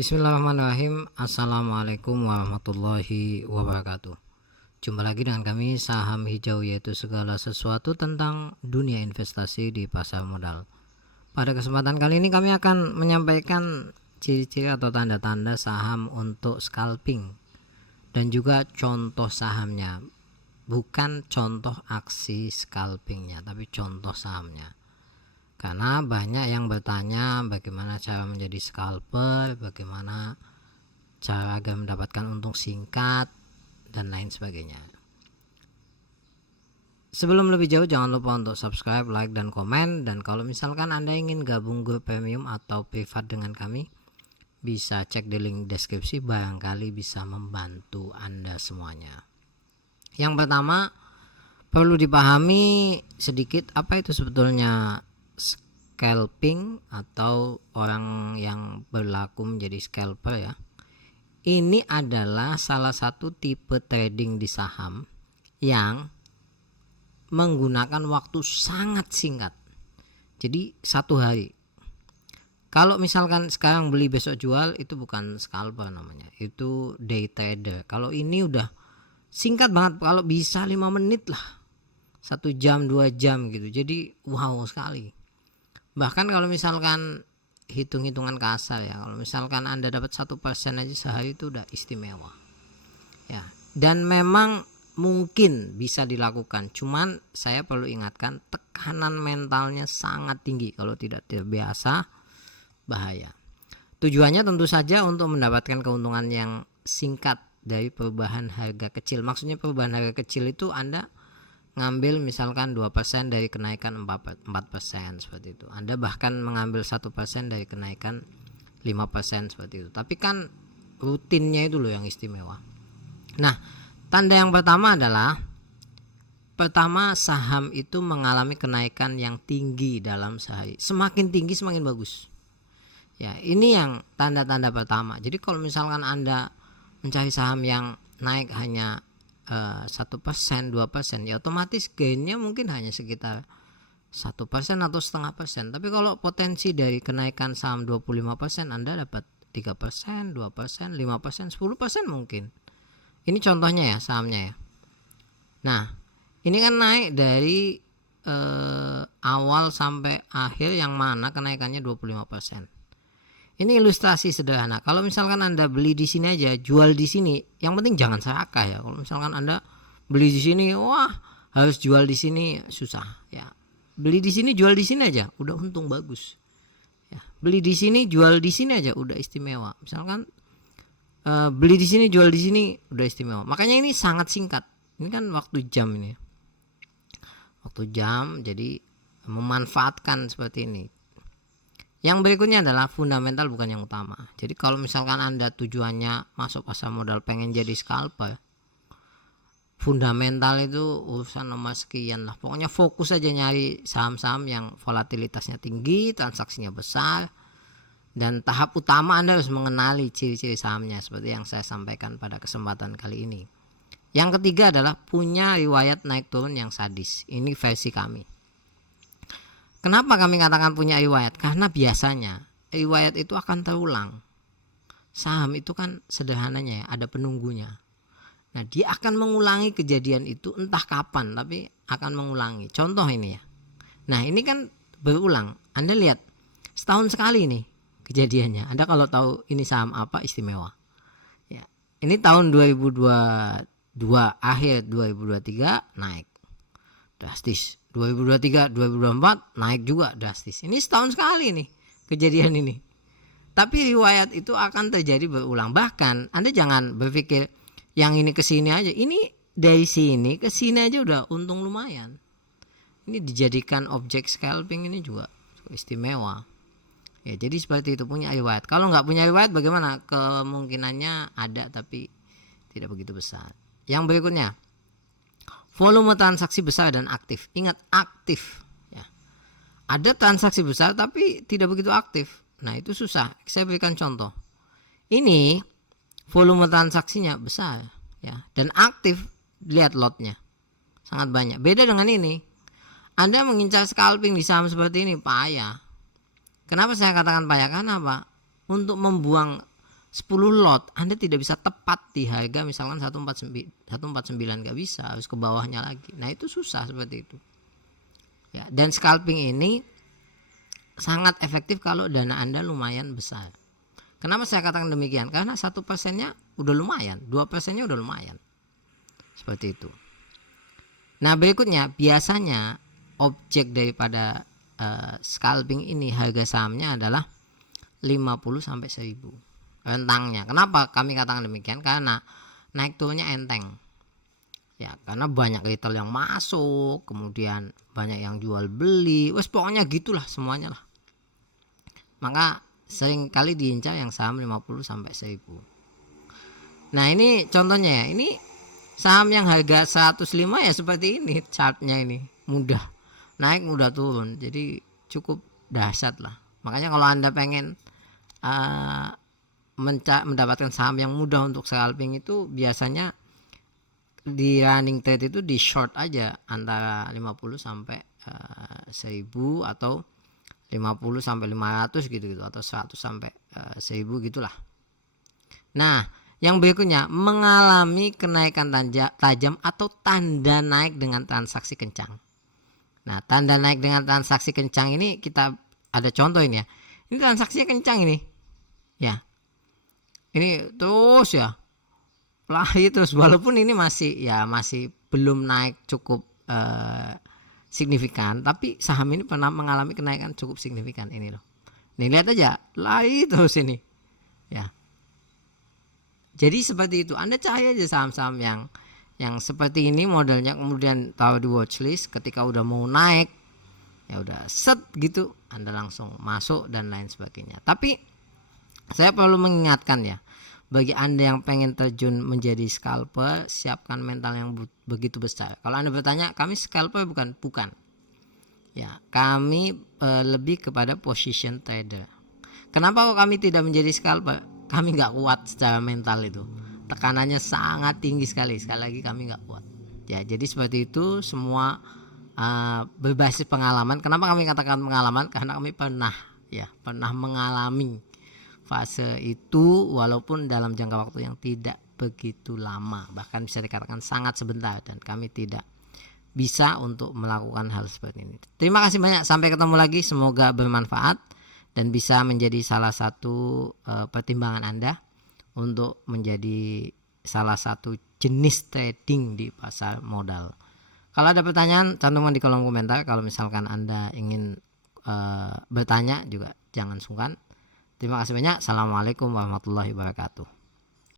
Bismillahirrahmanirrahim. Assalamualaikum warahmatullahi wabarakatuh. Jumpa lagi dengan kami Saham Hijau, yaitu segala sesuatu tentang dunia investasi di pasar modal. Pada kesempatan kali ini kami akan menyampaikan ciri-ciri atau tanda-tanda saham untuk scalping dan juga contoh sahamnya. Bukan contoh aksi scalpingnya, tapi contoh sahamnya. Karena banyak yang bertanya bagaimana cara menjadi scalper, bagaimana cara agar mendapatkan untung singkat, dan lain sebagainya. Sebelum lebih jauh, jangan lupa untuk subscribe, like, dan komen. Dan kalau misalkan Anda ingin gabung grup premium atau privat dengan kami, bisa cek di link deskripsi, barangkali bisa membantu Anda semuanya. Yang pertama, perlu dipahami sedikit apa itu sebetulnya scalping atau orang yang berlaku menjadi scalper ya. Ini adalah salah satu tipe trading di saham yang menggunakan waktu sangat singkat. Jadi satu hari. Kalau misalkan sekarang beli besok jual, itu bukan scalper namanya, itu day trader. Kalau ini udah singkat banget, kalau bisa 5 menit lah, 1 jam 2 jam gitu. Jadi wow sekali. Bahkan kalau misalkan hitung-hitungan kasar ya, kalau misalkan Anda dapat 1% aja sehari itu udah istimewa ya. Dan memang mungkin bisa dilakukan, cuman saya perlu ingatkan tekanan mentalnya sangat tinggi. Kalau tidak terbiasa, bahaya. Tujuannya tentu saja untuk mendapatkan keuntungan yang singkat dari perubahan harga kecil. Maksudnya perubahan harga kecil itu Anda ngambil misalkan 2% dari kenaikan 4% seperti itu. Anda bahkan mengambil 1% dari kenaikan 5% seperti itu. Tapi kan rutinnya itu loh yang istimewa. Nah, tanda yang pertama adalah saham itu mengalami kenaikan yang tinggi dalam sehari. Semakin tinggi semakin bagus. Ya, ini yang tanda-tanda pertama. Jadi kalau misalkan Anda mencari saham yang naik hanya 1%, 2%, ya otomatis gainnya mungkin hanya sekitar 1% atau setengah persen. Tapi kalau potensi dari kenaikan saham 25%, Anda dapat 3%, 2%, 5%, 10% mungkin. Ini contohnya ya sahamnya ya. Nah, ini kan naik dari awal sampai akhir, yang mana kenaikannya 25%. Ini ilustrasi sederhana. Kalau misalkan Anda beli di sini aja, jual di sini, yang penting jangan serakah ya. Kalau misalkan Anda beli di sini, wah harus jual di sini, susah ya. Beli di sini, jual di sini aja, udah untung bagus. Ya, beli di sini, jual di sini aja, udah istimewa. Misalkan beli di sini, jual di sini, udah istimewa. Makanya ini sangat singkat. Ini kan waktu jam ini. Waktu jam, jadi memanfaatkan seperti ini. Yang berikutnya adalah fundamental bukan yang utama. Jadi kalau misalkan Anda tujuannya masuk pasar modal pengen jadi scalper, fundamental itu urusan nomor sekian lah. Pokoknya fokus aja nyari saham-saham yang volatilitasnya tinggi, transaksinya besar, dan tahap utama Anda harus mengenali ciri-ciri sahamnya seperti yang saya sampaikan pada kesempatan kali ini. Yang ketiga adalah punya riwayat naik turun yang sadis. Ini versi kami. Kenapa kami katakan punya riwayat? Karena biasanya riwayat itu akan terulang. Saham itu kan sederhananya ya, ada penunggunya. Nah, dia akan mengulangi kejadian itu entah kapan, tapi akan mengulangi. Contoh ini ya. Nah, ini kan berulang. Anda lihat, setahun sekali nih kejadiannya. Anda kalau tahu ini saham apa, istimewa. Ya, ini tahun 2022 akhir 2023 naik drastis. 2023, 2024 naik juga drastis. Ini setahun sekali nih kejadian ini. Tapi riwayat itu akan terjadi berulang. Bahkan Anda jangan berpikir yang ini ke sini aja. Ini dari sini ke sini aja udah untung lumayan. Ini dijadikan objek scalping, ini juga istimewa. Ya, jadi seperti itu, punya riwayat. Kalau nggak punya riwayat bagaimana? Kemungkinannya ada tapi tidak begitu besar. Yang berikutnya, volume transaksi besar dan aktif. Ingat, aktif ya. Ada transaksi besar tapi tidak begitu aktif. Nah, itu susah. Saya berikan contoh. Ini volume transaksinya besar ya, dan aktif. Lihat lotnya sangat banyak. Beda dengan ini. Anda mengincar scalping di saham seperti ini payah. Kenapa saya katakan payah? Karena apa? Untuk membuang 10 lot, Anda tidak bisa tepat di harga misalkan 149 nggak bisa, harus ke bawahnya lagi. Nah itu susah seperti itu ya. Dan scalping ini sangat efektif kalau dana Anda lumayan besar. Kenapa saya katakan demikian? Karena 1%-nya udah lumayan, 2%-nya udah lumayan, seperti itu. Nah berikutnya, biasanya objek daripada scalping ini harga sahamnya adalah 50 sampai 1000 rentangnya. Kenapa kami katakan demikian? Karena naik turunnya enteng ya, karena banyak retail yang masuk, kemudian banyak yang jual beli, wes pokoknya gitulah semuanya lah. Maka sering kali diincar yang saham 50 sampai 1000. Nah ini contohnya ya, ini saham yang harga 105 ya seperti ini chartnya, ini mudah naik mudah turun, jadi cukup dahsyat lah. Makanya kalau Anda pengen mendapatkan saham yang mudah untuk scalping itu, biasanya di running trade itu di short aja antara 50 sampai 1000 atau 50 sampai 500 gitu atau 100 sampai 1000 gitulah. Nah, yang berikutnya mengalami kenaikan tajam atau tanda naik dengan transaksi kencang. Nah, tanda naik dengan transaksi kencang ini kita ada contoh ini ya. Ini transaksinya kencang ini. Ya. Ini terus ya. Lari terus walaupun ini masih belum naik cukup signifikan, tapi saham ini pernah mengalami kenaikan cukup signifikan ini loh. Nih lihat aja, lari terus ini. Ya. Jadi seperti itu. Anda cari aja saham-saham yang seperti ini modelnya, kemudian taruh di watchlist, ketika udah mau naik ya udah set gitu Anda langsung masuk dan lain sebagainya. Tapi saya perlu mengingatkan ya, bagi Anda yang pengen terjun menjadi scalper, siapkan mental yang begitu besar. Kalau Anda bertanya, kami scalper bukan. Ya, kami lebih kepada position trader. Kenapa kok kami tidak menjadi scalper? Kami nggak kuat secara mental itu. Tekanannya sangat tinggi sekali. Sekali lagi kami nggak kuat. Ya, jadi seperti itu semua berbasis pengalaman. Kenapa kami katakan pengalaman? Karena kami pernah mengalami fase itu, walaupun dalam jangka waktu yang tidak begitu lama, bahkan bisa dikatakan sangat sebentar, dan kami tidak bisa untuk melakukan hal seperti ini. Terima kasih banyak, sampai ketemu lagi, semoga bermanfaat dan bisa menjadi salah satu pertimbangan Anda untuk menjadi salah satu jenis trading di pasar modal. Kalau ada pertanyaan, cantumkan di kolom komentar. Kalau misalkan Anda ingin bertanya juga jangan sungkan. Terima kasih banyak. Assalamualaikum warahmatullahi wabarakatuh.